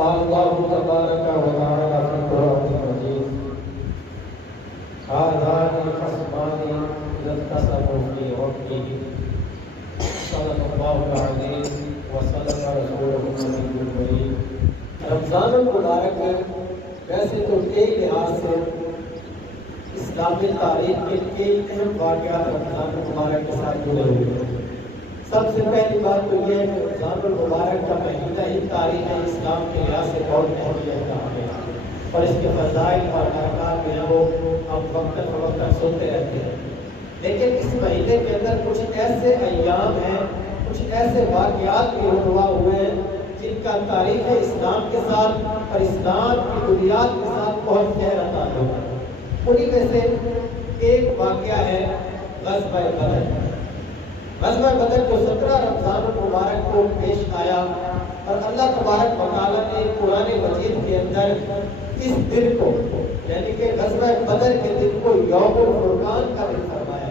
الله تبارك وتعالى في القرآن المجيد هذان خصمان إذا اختصموا في ربهم صدق الله العظيم وصدق رسوله النبي الكريم. رمضان المبارک ویسے تو ایک لحاظ سے اسلامی تاریخ کے کئی اہم واقعات رمضان المبارک کے ساتھ جڑے ہوئے ہیں. سب سے پہلی بات تو یہ ہے کہ رمضان المبارک کا مہینہ ہی تاریخ اسلام کے لحاظ سے بہت اہمیت کا ہے اور اس کے فضائل اور برکات جو ہیں وہ ہم وقتاً فوقتاً سنتے رہتے ہیں. لیکن اس مہینے کے اندر کچھ ایسے ایام ہیں, کچھ ایسے واقعات بھی رونما ہوئے ہیں جن کا تاریخ اسلام کے ساتھ اور اسلام کی بنیاد کے ساتھ بہت گہرا تعلق ہے. انہی میں سے ایک واقعہ ہے غزوہ بدر. غزوہ بدر جو 17 رمضان المبارک کو پیش آیا اور اللہ تبارک و تعالیٰ نے قرآن مجید کے اندر اس دن کو یعنی کہ غزوہ بدر کے دن کو یوم الفرقان کا دن فرمایا.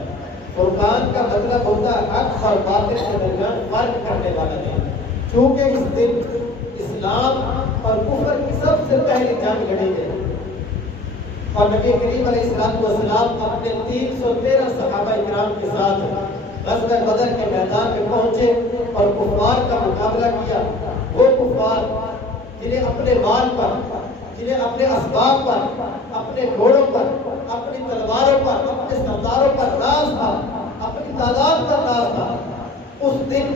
فرقان کا مطلب ہوتا ہے حق اور باطل کے درمیان فرق کرنے والا دن. چونکہ اس دن اسلام اور کفر کی سب سے پہلی جنگ لڑی گئی اور نبی کریم علیہ السلام اپنے 313 صحابہ کرام کے ساتھ غزوہ بدر کے میدان میں پہنچے اور کفار کا مقابلہ کیا. وہ کفار جنہیں اپنے مال پر, جنہیں اپنے اسباب پر, اپنے گھوڑوں پر, اپنی تلواروں پر, اپنے سرداروں پر ناز تھا, اپنی تعداد پر ناز تھا, اس دن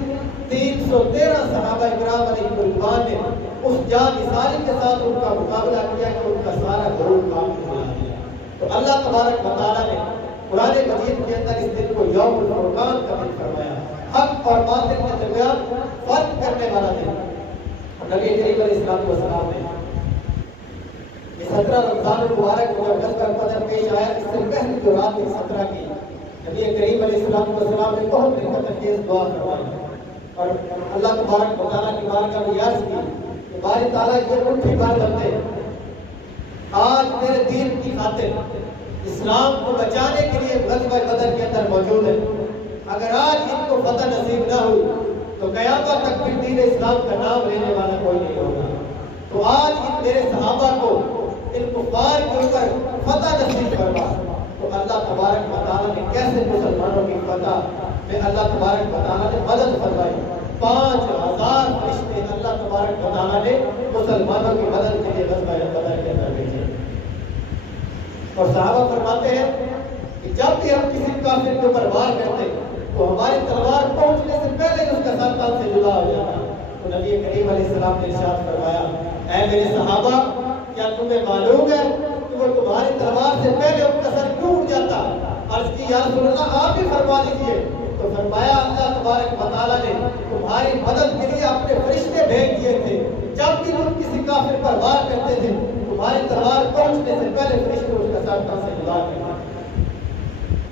313 صحابہ کرام علیہ الرضوان نے اس جانثاری کے ساتھ ان کا مقابلہ کیا کہ ان کا سارا غرور کام کیا. تو اللہ تبارک و تعالیٰ نے قرآن مجید کے اندر اس دن کو یوم الفرقان کا دن فرمایا, حق اور باطل کے درمیان فرق کرنے والا دن. نبی کریم علیہ السلام نے یہ 17 رمضان المبارک کو غزوہ بدر پیش آیا. اس سے پہلی جو رات 17 کی نبی کریم علیہ السلام نے بہت رحمت انگیز دعا فرمائی اور اللہ تبارک و تعالیٰ کی بارگاہ میں عرض کی کہ باری تعالیٰ یہ مٹھی بھر بندے آج میرے دین کی خاطر اسلام کو بچانے کے لیے غزوہ بدر کے اندر موجود ہے. اگر آج ان کو فتح نصیب نہ ہوئی تو قیامت تک بھی دین اسلام کا نام لینے والا کوئی نہیں ہوگا. تو آج ان میرے صحابہ کو ان کفار کے اوپر فتح نصیب فرما. تو اللہ تبارک و تعالیٰ نے کیسے مسلمانوں کی فتح میں اللہ تبارک و تعالیٰ نے مدد فرمائی. 5000 فرشتے اللہ تبارک و تعالیٰ نے مسلمانوں کی مدد کے لیے غزوہ بدر کے اندر بھیجے. اور صحابہ فرماتے ہیں کہ جب بھی ہم کسی کافر کے اوپر وار کرتے تو ہماری تلوار پہنچنے سے پہلے اس کا سر تان سے جدا ہو جاتا. تو نبی کریم علیہ السلام نے ارشاد فرمایا, اے میرے صحابہ کیا تمہیں معلوم ہے کہ وہ تمہاری تلوار سے پہلے ان کا سر ٹوٹ جاتا؟ عرض کی یا رسول اللہ آپ بھی فرما لیجیے. تو فرمایا اللہ تبارک و تعالیٰ نے تمہاری مدد کے لیے اپنے فرشتے بھیج دیے تھے. جب بھی تم کسی کافر پر وار کرتے تھے تمہاری تلوار پہنچنے سے پہلے فرشتے اس کا سر تان سے جدا کرتے.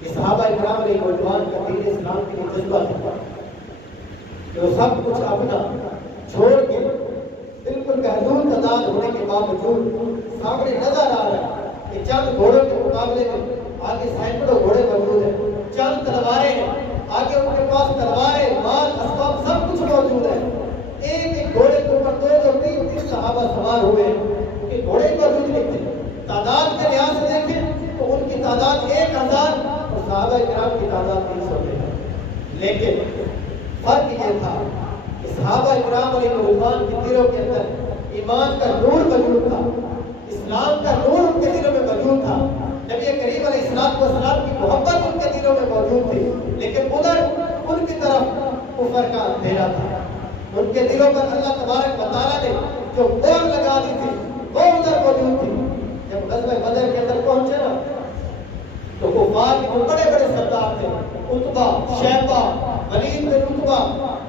یہ صحابہ کرام علیہ الرضوان کا دین اسلام کے لیے جذبہ تھا کہ وہ سب کچھ اپنا چھوڑ کے بالکل محدود تعداد ہونے کے باوجود سامنے نظر آ رہا ہے کہ چند گھوڑوں کے مقابلے میں آگے سینکڑوں گھوڑے موجود ہیں, چند تلواریں ہیں, آگے ان کے پاس تلواریں, مال, اسباب سب کچھ موجود ہے. ایک ایک گھوڑے کے اوپر 2-3 صحابہ سوار ہوئے ہیں کہ گھوڑے موجود نہیں تھے. تعداد کے لحاظ سے دیکھیں تو ان کی تعداد 1000 اور صحابہ کرام کی تعداد 300 ہے. لیکن فرق یہ تھا کہ صحابہ کرام علیہ الرضوان کے دلوں کے اندر ایمان کا نور موجود تھا, اسلام کا نور ان کے دلوں میں موجود تھا, نبی کریم علیہ السلام کی محبت ان کے دلوں میں موجود تھی. لیکن ادھر ان کی طرف کفر کا اندھیرا تھا. ان کے دلوں پر اللہ تبارک و تعالیٰ نے جو مہر لگا دی تھی وہ ادھر موجود تھی. جب غزوہ بدر کے اندر پہنچے نا تو کفار کے بڑے بڑے سردار تھے, عتبہ, شیبہ, ولید بن عتبہ,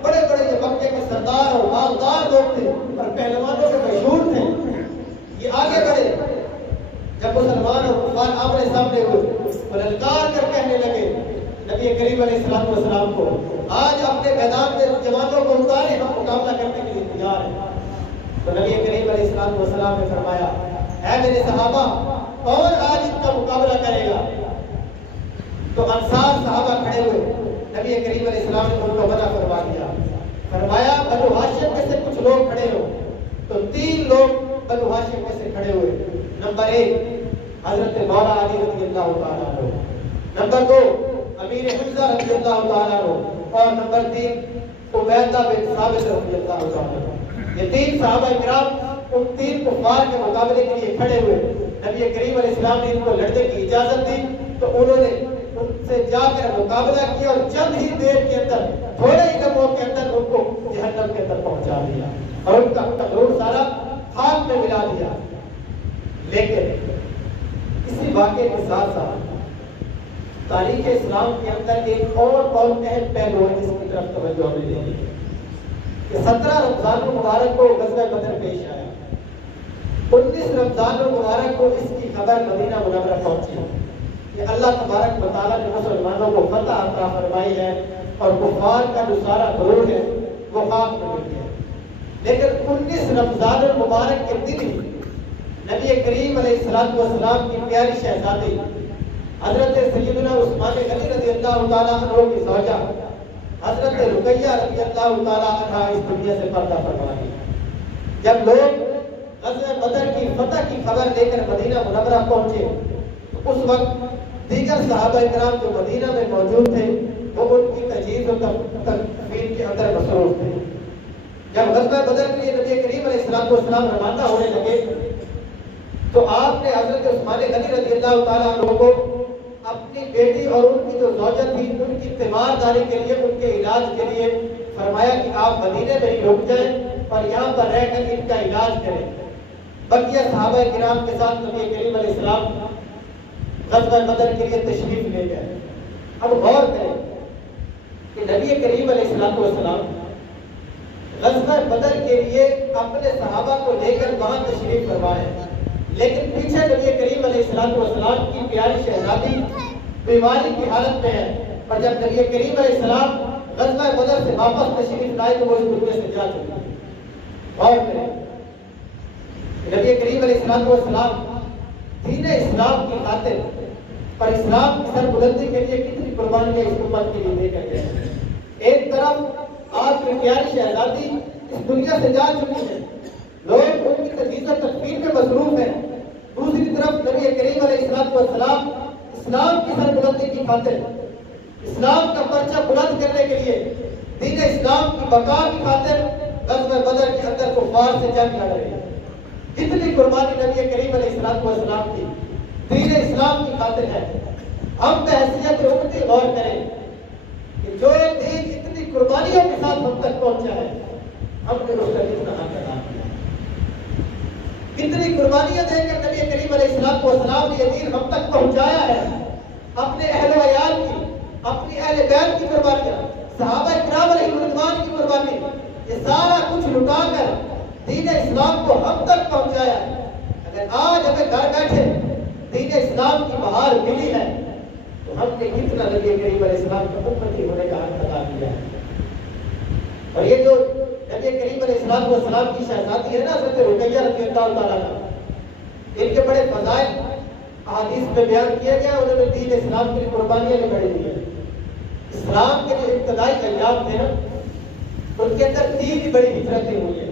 بڑے بڑے یہ مکے کے سردار اور مالدار لوگ تھے اور پہلوانوں سے مشہور تھے. یہ آگے بڑھے. جب مسلمان اور کفار آمنے سامنے ہوئے اور للکار کر کہنے لگے نبی کریم علیہ السلام کو, آج اپنے میدان میں جوانوں کو اتارے, ہم مقابلہ کرنے کے لیے تیار ہیں. تو نبی کریم علیہ السلام نے فرمایا, اے میرے صحابہ کون آج ان کا مقابلہ کرے گا؟ تو انصار صحابہ کھڑے ہوئے. نبی کریم علیہ السلام نے ان کو منع فرما دیا. فرمایا بنو ہاشم میں سے کچھ لوگ کھڑے ہو. تو 3 3 لوگ بنو ہاشم میں سے کھڑے ہوئے. نمبر 1 حضرت مولا علی رضی اللہ تعالیٰ عنہ، نمبر 2 امیر حمزہ رضی اللہ تعالیٰ عنہ، اور نمبر 3 عبیدہ بن ثابت رضی اللہ تعالیٰ عنہ. یہ 3 صحابہ کرام ان 3 کفار کے مقابلے کے لیے کھڑے ہوئے. نبی کریم علیہ السلام نے ان کو لڑنے کی اجازت دی تو انہوں نے ان سے جا کر مقابلہ کیا اور چند ہی دیر کے اندر، تھوڑے ہی لمحوں کے اندر ان کو جہنم کے اندر پہنچا دیا اور ان کا تغرور سارا خاک میں ملا دیا. لیکن اسی واقعے کے ساتھ ساتھ تاریخ اسلام کے اندر ایک اور اہم پہلو ہے جس کی طرف توجہ ہمیں دینی ہے کہ 17 رمضان المبارک کو غزوہ بدر پیش آیا. 19 رمضان المبارک کو اس کی خبر مدینہ منورہ پہنچی کہ اللہ تبارک و تعالیٰ نے مسلمانوں کو فتح عطا فرمائی ہے اور کفار کا جو سارا غرور ہے وہ خاک میں مل گیا. لیکن 19 رمضان المبارک کے دن ہی نبی کریم علیہ السلام کی پیاری شہزادی حضرت سیدنا عثمان غنی رضی اللہ تعالیٰ عنہ کی زوجہ حضرت رقیہ رضی اللہ تعالیٰ عنہ اس دنیا سے پردہ فرما گئی. جب لوگ غزوہ بدر کی فتح کی خبر لے کر مدینہ منورہ پہنچے تو اس وقت دیگر صحابہ کرام جو مدینہ میں موجود تھے وہ ان کی تجہیز و تکفین کے اندر مصروف تھے. جب غزوہ بدر کے لیے نبی کریم علیہ السلام روانہ ہونے لگے تو آپ نے حضرت عثمان غنی رضی اللہ تعالیٰ عنہ کو اپنی بیٹی اور ان کی جو زوجہ تھی ان کی تیمارداری کے لیے، ان کے علاج کے لیے فرمایا کہ آپ مدینے میں ہی رک جائیں اور یہاں پر رہ کر ان کا علاج کریں. بقیہ صحابہ کرام کے ساتھ نبی کریم علیہ السلام غزوہ بدر کے لیے تشریف لے گئے. اب غور کریں کہ نبی کریم علیہ السلام غزوہ بدر کے لیے اپنے صحابہ کو لے کر وہاں تشریف فرمائے، لیکن پیچھے نبی کریم علیہ السلام کی پیاری شہزادی بیماری کی حالت میں ہے. اور جب نبی کریم علیہ السلام غزوہ بدر سے واپس تشریف لائے تو وہ اس دنیا سے جا چکے. غور کریں نبی کریم علیہ السلام دین اسلام کی خاطر اور اسلام کی سربلندی کے لیے کتنی قربانیاں اس امت کے لیے دے کر گئے. ایک طرف آپ کی پیاری شہزادی اس دنیا سے جا چکی ہے، لوگ ان کی تجہیز و تکفین میں مصروف ہیں. دوسری طرف نبی کریم علیہ السلام اسلام کی سربلندی کی خاطر، اسلام کا پرچہ بلند کرنے کے لیے، دین اسلام کی بقا کی خاطر غزوہ بدر کے اندر کفار سے جنگ لڑ رہے ہیں. کتنی قربانی نبی کریم علیہ السلام کی دین اسلام کی خاطر ہے. ہم بحیثیت امتی غور کریں کہ جو ایک دین اتنی قربانیوں کے ساتھ ہم تک پہنچا ہے، ہم نے اس کا کتنا حق ادا کیا. کتنی قربانیاں دے کر نبی کریم علیہ السلام نے یہ دین ہم تک پہنچایا ہے. اپنے اہل و عیال کی، اپنی اہل بیت کی قربانیاں، صحابہ کرام علیہ رضوان کی قربانی، یہ سارا کچھ لٹا کر دین اسلام کو ہم تک پہنچایا. اگر آج ہمیں گھر بیٹھے دین اسلام کی بہار ملی ہے تو ہم نے کتنا نبی کریم علیہ السلام کا امتی ہونے کا حق ادا کیا ہے. اور یہ جو نبی کریم علیہ السلام کی شہزادی ہے نا حضرت رقیہ رضی اللہ تعالیٰ عنہ، ان کے بڑے فضائل احادیث میں بیان کیا گیا. انہوں نے دین اسلام کی قربانیاں بھی بڑی دی ہیں. اسلام کے جو ابتدائی ایام تھے نا ان کے اندر 3 بڑی ہجرتیں ہوئی ہیں.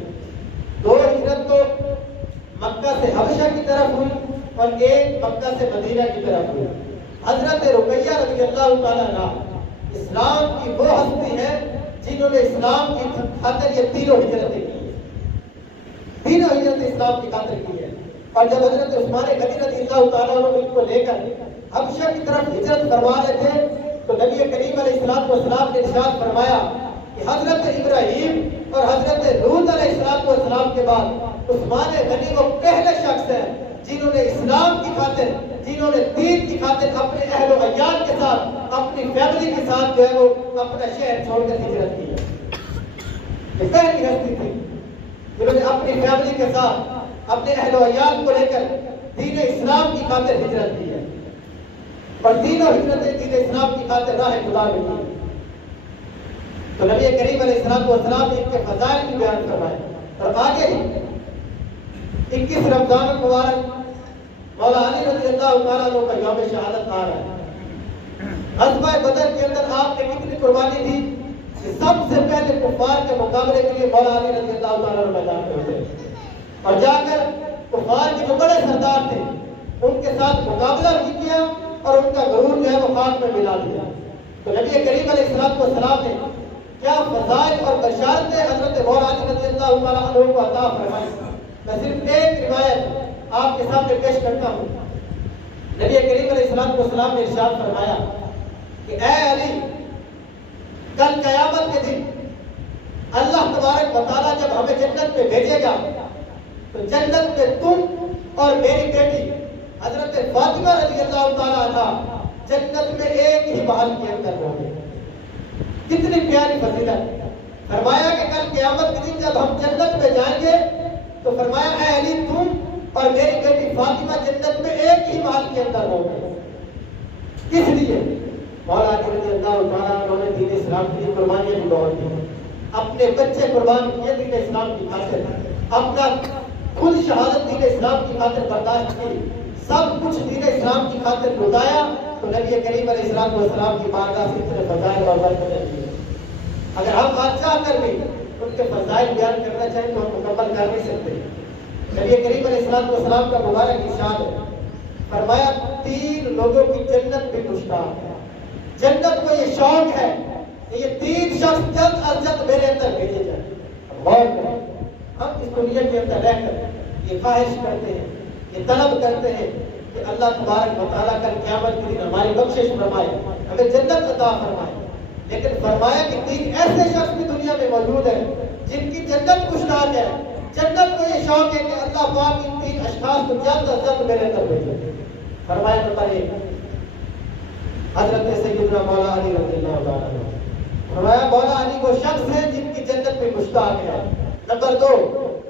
2 ہجرت تو مکہ سے حبشہ کی طرف ہوئی اور 1 مکہ سے مدینہ کی طرف ہوئی. حضرت رقیہ رضی اللہ تعالیٰ عنہ اسلام کی وہ ہستی ہے جنہوں نے اسلام کی خاطر یہ 3 ہجرتیں کی ہیں. 3 ہجرتیں اسلام کی خاطر کی ہے. اور جب حضرت عثمان غنی رضی اللہ تعالیٰ عنہ ان کو لے کر حبشہ کی طرف ہجرت فرما رہے تھے تو نبی کریم علیہ السلام نے ارشاد فرمایا کہ حضرت ابراہیم اور حضرت لوط علیہ السلام کے بعد عثمان غنی وہ پہلے شخص ہیں جنہوں نے اسلام کی خاطر، جنہوں نے دین کی خاطر اپنے اہل و عیال کے ساتھ، اپنی فیملی کے ساتھ جو ہے وہ اپنا شہر چھوڑ کر ہجرت کی ہے. یہ پہلی ہستی تھی جنہوں نے اپنی فیملی کے ساتھ اپنے اہل و عیال کو لے کر دین اسلام کی خاطر ہجرت کی ہے. اور تینوں ہجرتیں دین اسلام کی خاطر راہ خدا میں کی. تو نبی کریم علیہ السلام نے ان کے فضائل بھی بیان فرمائے. اور آگے ہی 21 رمضان المبارک مولا علی رضی اللہ تعالیٰ عنہ کا یوم شہادت آ رہا ہے. غزوہ بدر کے اندر آپ نے کتنی قربانی دی کہ سب سے پہلے کفار کے مقابلے کے لیے مولا علی رضی اللہ تعالیٰ عنہ میدان میں اترے. اور جا کر کفار کے جو بڑے سردار تھے ان کے ساتھ مقابلہ بھی کیا اور ان کا غرور جو ہے وہ خاک میں ملا دیا. تو نبی کریم علیہ السلام نے کیا فضائل اور بشارتیں حضرت مولا علی رضی اللہ تعالیٰ عنہ کو عطا فرمائی. میں صرف ایک روایت آپ کے سامنے پیش کرتا ہوں. نبی کریم علیہ السلام نے ارشاد فرمایا کہ اے علی، کل قیامت کے دن اللہ تبارک و تعالیٰ جب ہمیں جنت میں بھیجے گا تو جنت میں تم اور میری بیٹی حضرت فاطمہ رضی اللہ تعالیٰ عنہا جنت میں ایک ہی محل کے اندر ہوں گے. کتنی پیاری فضیلت. فرمایا کہ کل قیامت کے دن جب ہم جنت میں جائیں گے تو فرمایا اے علی، تم اور میری بیٹی فاطمہ جنت میں ایک ہی محل کے اندر ہوں گے. کس لیے؟ مولا علی رضی اللہ تعالیٰ عنہ نے دین اسلام کے لیے قربانیاں بھی بہت دی. اپنے بچے قربان کیے دین اسلام کی خاطر، اپنا خود شہادت دین اسلام کی خاطر برداشت کی، سب کچھ دین اسلام کی خاطر لٹایا. تو نبی کریم علیہ السلام کی بارگاہ سے اتنے فضائل اور برکتیں دی. اگر ہم بادشاہ کر بھی ان کے فضائل بیان کرنا چاہیں تو ہم مکمل کر نہیں سکتے. نبی کریم علیہ السلام کا مبارک ارشاد ہے، فرمایا 3 لوگوں کی جنت بھی مشتاق ہے. جنت کو یہ شوق ہے کہ یہ 3 شخص جلد از جلد میرے اندر بھیجے جائیں. غور کریں، ہم اس دنیا کے اندر رہ کر یہ خواہش کرتے ہیں، یہ طلب کرتے ہیں کہ اللہ تبارک و تعالیٰ کل قیامت کے دن ہماری بخشش فرمائے، ہمیں جنت عطا فرمائے. لیکن فرمایا کہ 3 ایسے شخص بھی دنیا میں موجود ہیں جن کی جنت مشتاق ہے. جنت کو یہ شوق ہے کہ اللہ پاک ان 3 اشخاص کو جلد از جلد میرے اندر بھیجے. فرمایا نمبر 1 حضرت سیدنا مولا علی رضی اللہ عنہ. فرمایا مولا علی وہ شخص ہیں جن کی جنت میں مشتاق ہے. نمبر 2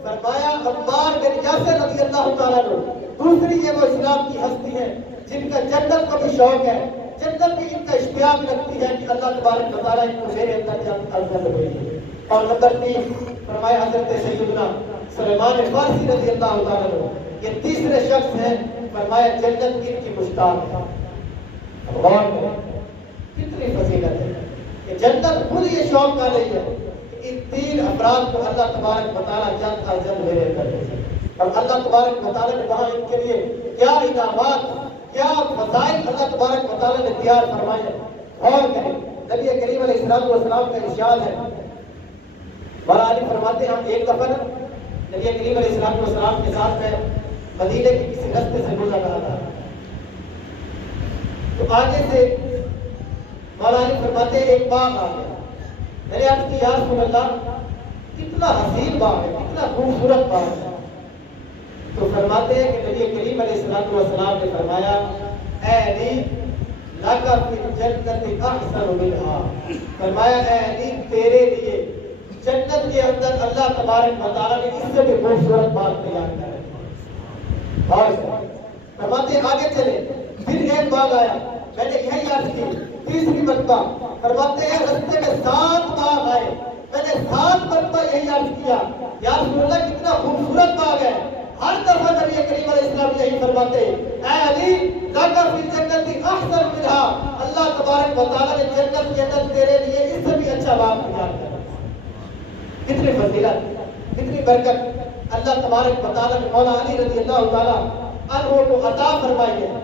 فرمایا عمار بن یاسر رضی اللہ تعالیٰ عنہ. دوسری یہ وہ اسلام کی ہستی ہے جن کا جنت کو بھی شوق ہے، جنت بھی ان کا اشتیاق رکھتی ہے کہ اللہ تبارک و تعالیٰ ان کو میرے اندر جلد از جلد بھیجے. اور نمبر 3 فرمایا حضرت سیدنا سلیمان فارسی رضی اللہ تعالیٰ عنہ. یہ تیسرے شخص ہیں، فرمایا جنت ان کی مشتاق ہے. غور کریں کتنی فضیلت ہے کہ جنت خود یہ شوق کر رہی ہے کہ ان 3 افراد کو اللہ تبارک و تعالیٰ جلد از جلد میرے اندر بھیجے. اور اللہ تبارک و تعالیٰ نے وہاں ان کے لیے کیا انعامات، کیا فضائل اللہ تبارک و تعالیٰ نے تیار فرمائے. اور نبی کریم علیہ السلام کا ارشاد ہے، مولا علی فرماتے ہیں ہم ایک دفعہ نبی کریم علیہ السلام کے ساتھ میں مدینے کے کسی رستے سے گزر رہا تھا. تو آگے سے مولا علی فرماتے ہیں ایک باغ آ گیا. میں نے عرض کی یا رسول اللہ کتنا حسین باغ ہے، کتنا خوبصورت باغ ہے. تو فرماتے ہیں کہ نبی کریم علیہ السلام نے فرمایا اے علی لَکَ فِی الْجَنَّةِ أَحْسَنُ مِنْهَا. فرمایا اے علی تیرے لیے جنت کے اندر اللہ تبارک و تعالیٰ نے اس سے بھی خوبصورت باغ تیار کیا ہے. اور فرماتے ہیں آگے چلے، پھر ایک باغ آیا. میں نے یہی عرض کی تیسری مرتبہ. فرماتے ہیں رستے میں 7 باغ آئے. میں نے 7 مرتبہ یہی عرض کیا یا رسول اللہ کتنا خوبصورت باغ ہے. ہر دفعہ نبی کریم علیہ السلام یہی فرماتے اے علی لَکَ فِی الْجَنَّةِ أَحْسَنُ مِنْهَا. اللہ تبارک و تعالیٰ نے جنت کے اندر تیرے لیے اس سے بھی اچھا باغ تیار کیا. کتنی فضیلت، کتنی برکت اللہ تبارک و تعالیٰ نے مولا علی رضی اللہ تعالیٰ عنہ کو عطا فرمائی ہے.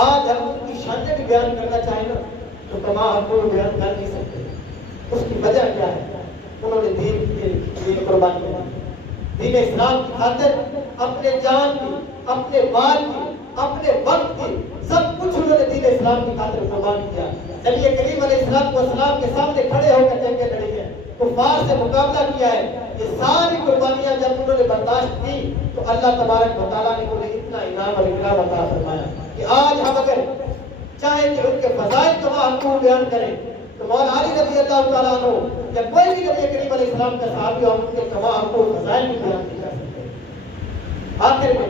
آج ہم ان کی شانیں بھی بیان کرنا چاہیں نا تو تمام ہم کو بیان کر نہیں سکتے. اس کی وجہ کیا ہے؟ انہوں نے دین کے لیے قربان کیا. دین اسلام کی خاطر اپنے جان کی، اپنے مال کی، اپنے وقت کی، سب کچھ انہوں نے دین اسلام کی خاطر قربان کیا. نبی کریم علیہ السلام کے سامنے کھڑے ہو کر جنگیں لڑی ہیں، کفار سے مقابلہ کیا ہے. یہ ساری قربانیاں جب انہوں نے برداشت کی تو اللہ تبارک و تعالیٰ نے انہیں اتنا انعام اور اکرام عطا فرمایا کہ آج ہم اگر چاہیں کہ ان کے فضائل کو ہم کو بیان کریں تو مولا علی رضی اللہ تعالیٰ عنہ یا کوئی بھی نبی کریم علیہ السلام کا صحابی اور ان کے تمام کو فضائل بھی بیان نہیں کر سکتے. آخر میں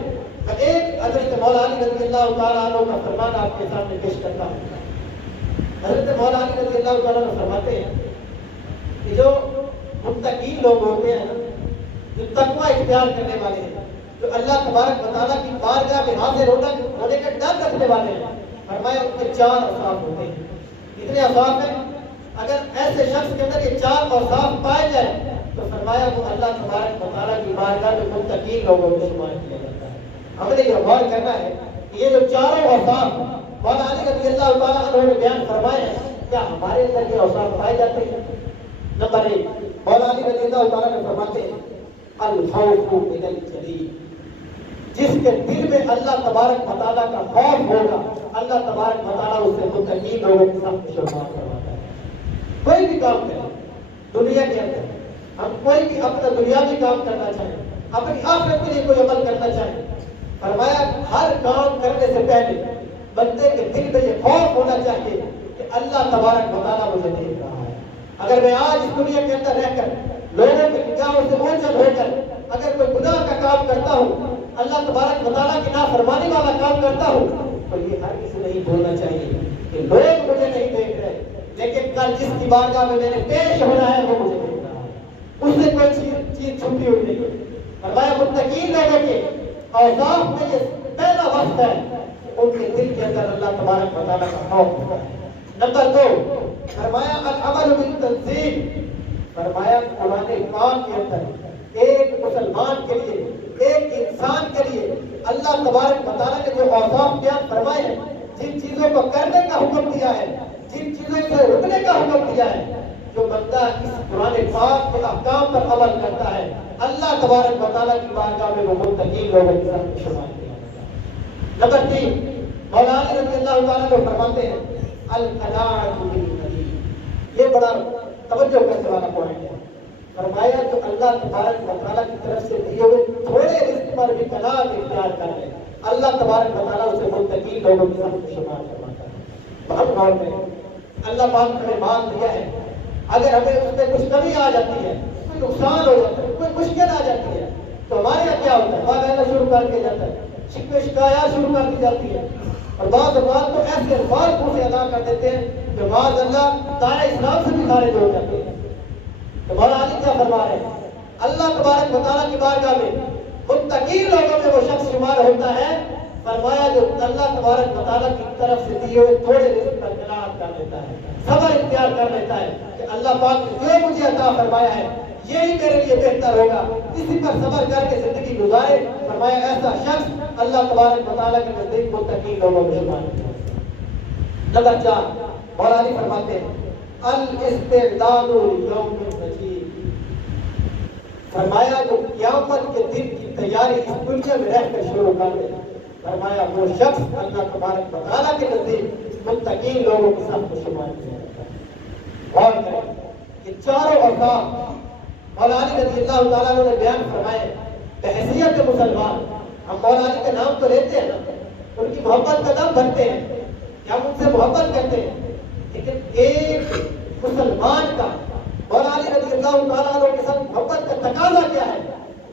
ایک حضرت مولا علی رضی اللہ تعالیٰ عنہ کا فرمان آپ کے سامنے پیش کرتا ہوں. حضرت مولا علی رضی اللہ تعالیٰ عنہ فرماتے ہیں کہ جو متقین لوگ ہوتے ہیں، جو تقوی اختیار کرنے والے ہیں، جو اللہ تبارک و تعالیٰ کی بارگاہ میں حاضر ہونے کا ڈر رکھنے والے ہیں، فرمایا ان کے 4 اوصاف ہوتے ہیں. کتنے اوصاف ہیں؟ اگر ایسے شخص کے اندر یہ 4 اوصاف پائے جائیں تو فرمایا فرمایا وہ اللہ تبارک و تعالیٰ کی بارگاہ میں متقی لوگوں کو شمار کیا جاتا ہے۔ ہم نے یہ غور کرنا ہے کہ یہ جو چاروں اوصاف مولانا علی رضی اللہ تعالیٰ عنہ نے بیان فرمائے ہیں، کیا ہمارے اندر یہ اوصاف پائے جاتے ہیں؟ نمبر 1، مولانا علی رضی اللہ تعالیٰ نے فرماتے ہیں الخوف من الجلیل، جس کے دل میں اللہ تبارک و تعالیٰ کا خوف ہوگا، اللہ تبارک و تعالیٰ اس سے متقی لوگوں کے ساتھ شمار کرواتا ہے۔ کوئی بھی کام کرے دنیا کے اندر، ہم کوئی بھی اپنا دنیاوی کام کرنا چاہیں، اپنی آخرت کے لیے کوئی عمل کرنا چاہیں، فرمایا ہر کام کرنے سے پہلے بندے کے دل میں یہ خوف ہونا چاہیے کہ اللہ تبارک و تعالیٰ مجھے دیکھ رہا ہے۔ اگر میں آج اس دنیا کے اندر رہ کر لوگوں کی نگاہوں سے اوجھل ہو کر اگر کوئی گناہ کا کام کرتا ہوں، اللہ تبارک و تعالیٰ کی نافرمانی والا کام کرتا ہوں، تو یہ ہر کسی نہیں بولنا چاہیے کہ لوگ مجھے نہیں دیکھ رہے، لیکن کل جس کی بارگاہ میں نے پیش ہونا ہے وہ مجھے دیکھ رہا ہے، اس سے کوئی چیز چھپی ہوئی نہیں۔ فرمایا متقین لوگوں کے اوصاف میں یہ پہلا وقت ہے، ان کے دل کے اندر اللہ تبارک و تعالیٰ کا خوف ہوتا ہے۔ نمبر 2، فرمایا العمل بالتنزیل، فرمایا قرآن پاک کے اندر ایک مسلمان کے لیے، ایک انسان کے لیے اللہ تبارک و تعالیٰ نے جو اوصاف بیان فرمائے ہیں، جن چیزوں کو کرنے کا حکم دیا ہے، جن چیزوں سے رکنے کا حکم دیا ہے، جو بندہ اس قرآن پاک کے احکام پر عمل کرتا ہے، اللہ تبارک و تعالیٰ کی بارگاہ میں وہ متقی لوگوں کے ساتھ شمار کیا جاتا ہے۔ نمبر 3، مولانا علی رضی اللہ تعالیٰ کو فرماتے ہیں القناعۃ بالقلیل، یہ بڑا توجہ کرنے والا پوائنٹ ہے۔ فرمایا جو اللہ تبارک و تعالیٰ کی طرف سے دیے ہوئے تھوڑے رزق پر بھی قناعت اختیار کر لے، اللہ تبارک و تعالیٰ اسے متقی لوگوں کے ساتھ شمار کرواتا ہے۔ بہت غور کریں، اللہ پاک نے ہمیں مال دیا ہے، اگر ہمیں اس میں کچھ کمی آ جاتی ہے، کوئی نقصان ہو جاتا ہے، کوئی مشکل آ جاتی ہے، تو ہمارے یہاں کیا ہوتا ہے؟ بات کہنا شروع کر دیا جاتا ہے، شکوے شکایات شروع کر دی جاتی ہے، اور بعض اوقات تو ایسے الفاظ منہ سے ادا کر دیتے ہیں کہ معاذ اللہ دائرہ اسلام سے بھی خارج ہو جاتے ہیں۔ تو مولانا علی کیا فرما رہے ہیں؟ اللہ تبارک و تعالیٰ کی بارگاہ میں متقی لوگوں میں وہ شخص شمار ہوتا ہے، فرمایا جو اللہ تبارک و تعالیٰ کی طرف سے دیے ہوئے تھوڑے رزق پر قناعت کر لیتا ہے، صبر اختیار کر لیتا ہے کہ اللہ پاک نے جو مجھے عطا فرمایا ہے یہی میرے لیے بہتر ہوگا، اسی پر صبر کر کے زندگی گزارے۔ فرمایا ایسا شخص اللہ تبارک و تعالیٰ کے نزدیک متقی لوگوں میں شمار ہے۔ نمبر 4، مولانا علی فرماتے ہیں الاستعداد لیوم الرجیع، فرمایا جو قیامت کے دن کی تیاری اس دنیا میں رہ کر شروع کر دے، فرمایا وہ شخص اللہ تبارک و تعالیٰ کے نزدیک متقی لوگوں کے ساتھ شمار کیا جاتا ہے۔ اور یہ چاروں اوصاف مولانا علی رضی اللہ تعالیٰ نے بیان فرمائے بحیثیت مسلمان۔ ہم مولانا علی کا نام تو لیتے ہیں نا، ان کی محبت کا نام بھرتے ہیں کہ ہم ان سے محبت کرتے ہیں، لیکن ایک مسلمان کا مولانا علی رضی اللہ تعالیٰ کے ساتھ محبت کا تقاضا کیا ہے؟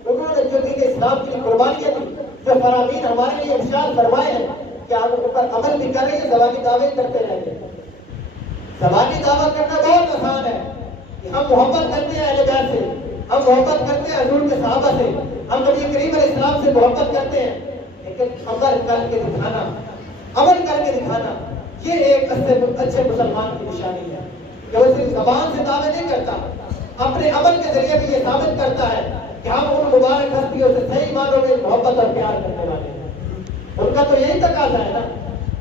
انہوں نے جو دین اسلام کی قربانیاں دی، جو فرامین ہمارے لیے ارشاد فرمائے ہیں کہ ہم ان پر عمل بھی کریں گے، زبانی دعوے کرتے رہیں گے۔ زبانی دعویٰ کرنا بہت آسان ہے کہ ہم محبت کرتے ہیں اہل بیت سے، ہم محبت کرتے ہیں حضور کے صحابہ سے، ہم نبی کریم علیہ السلام سے محبت کرتے ہیں، لیکن عمل کر کے دکھانا، عمل کر کے دکھانا، یہ ایک اچھے مسلمان کی نشانی ہے کہ وہ صرف زبان سے دعوے نہیں کرتا، اپنے عمل کے ذریعے بھی یہ ثابت کرتا ہے کہ ہم ان مبارک ہستیوں سے صحیح معنوں میں محبت اور پیار کرنے والے ہیں۔ ان کا تو یہی تقاضا ہے نا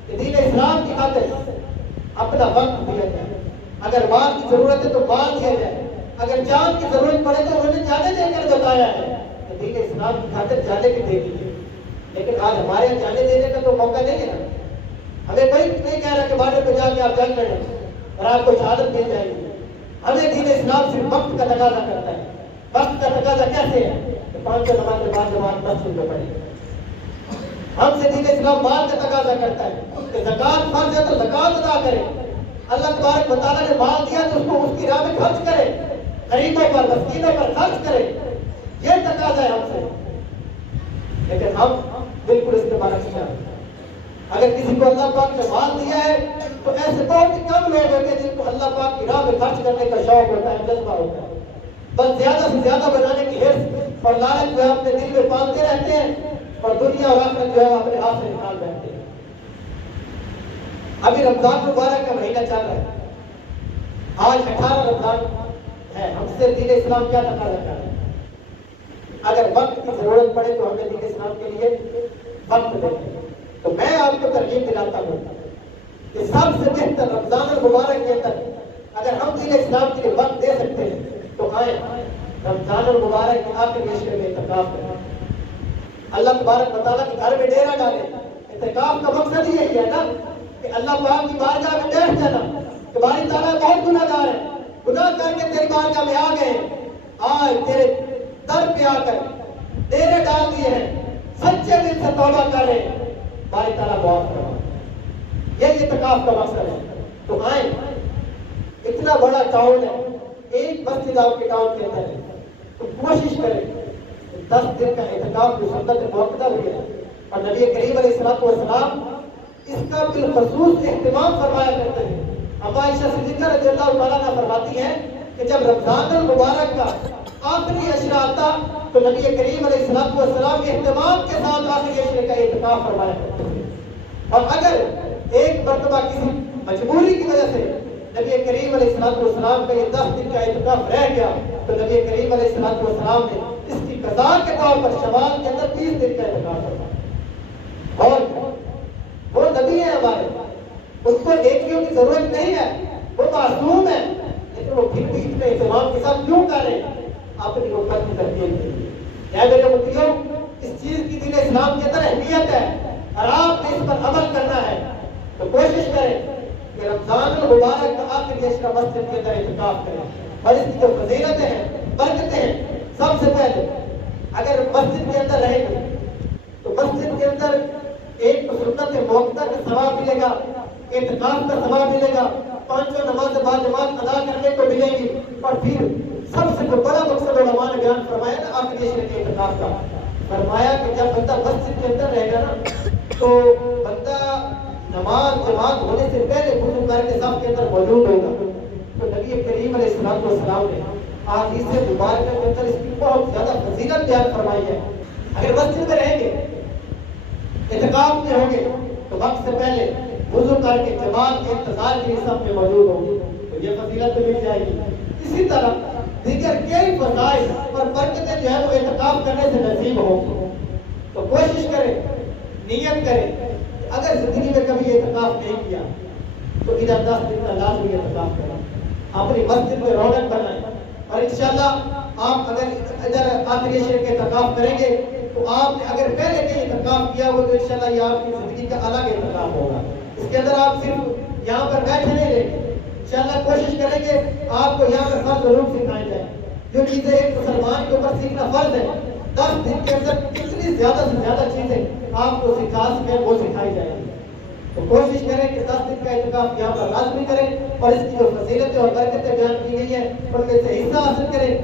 کہ دین اسلام کی خاطر اپنا وقت دیا جائے، اگر مال کی ضرورت ہے تو مال دیا جائے، اگر جان کی ضرورت پڑے تو انہوں نے جانے دے کر بتایا ہے کہ دین اسلام کی خاطر جانے بھی دے دیجیے۔ لیکن آج ہمارے یہاں جانے دینے کا تو موقع نہیں ہے نا، ہمیں کوئی نہیں کہہ رہا کہ بارڈر پہ جا کے آپ جنگ لڑیں اور آپ کو شہادت مل جائے گی۔ ہمیں دین اسلام صرف وقت کا تقاضا کرتا ہے۔ وقت کا تقاضا کیسے ہے کہ 5 نماز کے بعد جماعت مسجد میں پڑھے۔ ہم سے دین اسلام مال کا تقاضا کرتا ہے کہ زکات فرض ہے تو زکات ادا کرے، اللہ تبارک و تعالیٰ نے مال دیا تو اس کو اس کی راہ میں خرچ کرے، غریبوں پر مسکینوں پر خرچ کرے، یہ تقاضا ہے ہم سے۔ لیکن ہم بالکل اس کے برعکس ہیں۔ اگر کسی کو اللہ پاک نے مال دیا ہے تو ایسے بہت ہی کم لوگ ہوتے ہیں جن کو اللہ پاک کی راہ میں خرچ کرنے کا شوق ہوتا ہے، جذبہ ہوتا ہے، بس زیادہ سے زیادہ بنانے کی حرص اور لالچ جو ہے اپنے دل میں پالتے رہتے ہیں، اور دنیا اور آخرت جو ہے اپنے ہاتھ سے نکال بیٹھتے ہیں۔ ابھی رمضان مبارک کا مہینہ چل رہا ہے، آج 18 رمضان ہے، ہم سے دین اسلام کیا تقاضا کر رہا ہے؟ اگر وقت کی ضرورت پڑے تو ہمیں دین اسلام کے لیے وقت دیں۔ تو میں آپ کو ترغیب دلاتا ہوں کہ سب سے بہتر رمضان المبارک کے اندر اگر ہم دین اسلام کے لیے وقت دے سکتے ہیں تو آئیں رمضان المبارک کے آخری عشرے میں اعتکاف کریں۔ اللہ تبارک و تعالیٰ کے گھر میں ڈیرا ڈالیں۔ اعتکاف کا مقصد یہی ہے نا کہ اللہ پاک کی بارگاہ میں بیٹھ جانا کہ باری تعالیٰ بہت گناہ گار ہے، گناہ کر کے تیری بارگاہ میں آ گئے، آج تیرے در پہ آ کر ڈیرے ڈال دیے ہیں، سچے دل سے توبہ کریں، باری تعالیٰ معاف کرنا۔ یہ اعتکاف کا مقصد ہے۔ تو آئیں، اتنا بڑا ٹاؤن ہے، ایک مسجد آپ کے ٹاؤن کے اندر ہے، تو کوشش کریں 10 دن کا اعتکاف جو سنت موقع بھی ہے، اور نبی کریم علیہ السلام اس کا بالخصوص اہتمام فرمایا کرتے ہیں۔ اما عائشہ صدیقہ رضی اللہ تعالیٰ عنہ فرماتی ہیں کہ جب رمضان المبارک کا آخری عشرہ آتا تو نبی کریم علیہ السلام اہتمام کے ساتھ آخری عشرے کا اعتکاف فرمایا کرتے ہیں۔ اور اگر ایک مرتبہ کسی مجبوری کی وجہ سے نبی کریم علیہ السلام کا یہ 10 دن کا اعتکاف رہ گیا تو نبی کریم علیہ السلام نے اس کی قضا کے طور پر شوال کے اندر 30 دن کا اعتکاف فرمایا۔ اور وہ نبی ہے ہمارے، اس کو نیکیوں کی ضرورت نہیں ہے، وہ معصوم ہے، لیکن وہ پھر بھی اتنے اہتمام کے ساتھ کیوں کر رہے ہیں؟ اپنی امت کی تربیت کے لیے۔ کیا میرے مطیعوں، اس چیز کی دین اسلام کے اندر اہمیت ہے اور آپ نے اس پر عمل کرنا ہے۔ تو کوشش کریں کہ رمضان المبارک کا آخری عشرہ مسجد کے اندر اعتکاف کریں، اور اس کی جو فضیلتیں ہیں، برکتیں ہیں، سب سے پہلے اگر مسجد کے اندر رہیں گے تو مسجد کے اندر ایک تو سنت موقع کا ثواب ملے گا، اعتکاف کا ثواب ملے گا، 5 نماز باجماعت ادا کرنے کو ملے گی، اور پھر سب سے جو بڑا مقصد علماء نے بیان فرمایا نا آخری عشرے کے اعتکاف کا، فرمایا کہ جب بندہ مسجد کے اندر رہے گا نا تو بندہ نماز جماعت ہونے سے پہلے وضو کر کے صف کے اندر موجود ہوگا۔ تو نبی کریم علیہ السلام نے احادیث مبارکہ کے اندر اس کی بہت زیادہ فضیلت بیان فرمائی ہے۔ اگر مسجد میں رہیں گے، اعتکاف میں ہوں گے تو وقت سے پہلے وضو کر کے جماعت کے انتظار کے لیے صف میں موجود ہوں گے تو یہ فضیلت تو مل جائے گی۔ اسی طرح دیگر کئی فضائل اور برکتیں جو ہے وہ اعتکاف کرنے سے نصیب ہوں۔ تو کوشش کریں، نیت کریں، اگر زندگی میں کبھی اعتکاف نہیں کیا تو ادھر 10 دن کا لازمی اعتکاف کریں، اپنی مسجد میں رونق بنائیں، اور انشاءاللہ آپ اگر ادھر آخری عشرے کے اعتکاف کریں گے تو آپ نے اگر پہلے کہیں اعتکاف کیا ہو تو انشاءاللہ یہ آپ کی زندگی کا الگ اعتکاف ہوگا۔ اس کے اندر آپ صرف یہاں پر بیٹھے نہیں رہیں گے، انشاءاللہ کوشش کریں گے آپ کو یہاں پر فرض ضرور سکھائے جائیں، جو چیزیں ایک مسلمان کے اوپر سیکھنا فرض ہے۔ 10 دن کے اندر کتنی زیادہ سے زیادہ چیزیں آپ کو سکھا سکیں وہ سکھائی جائیں گی۔ تو کوشش کریں کہ 10 دن کا اعتکاف یہاں پر لازمی کریں، اور اس کی جو فضیلتیں اور برکتیں بیان کی گئی ہیں ان میں سے حصہ حاصل کریں۔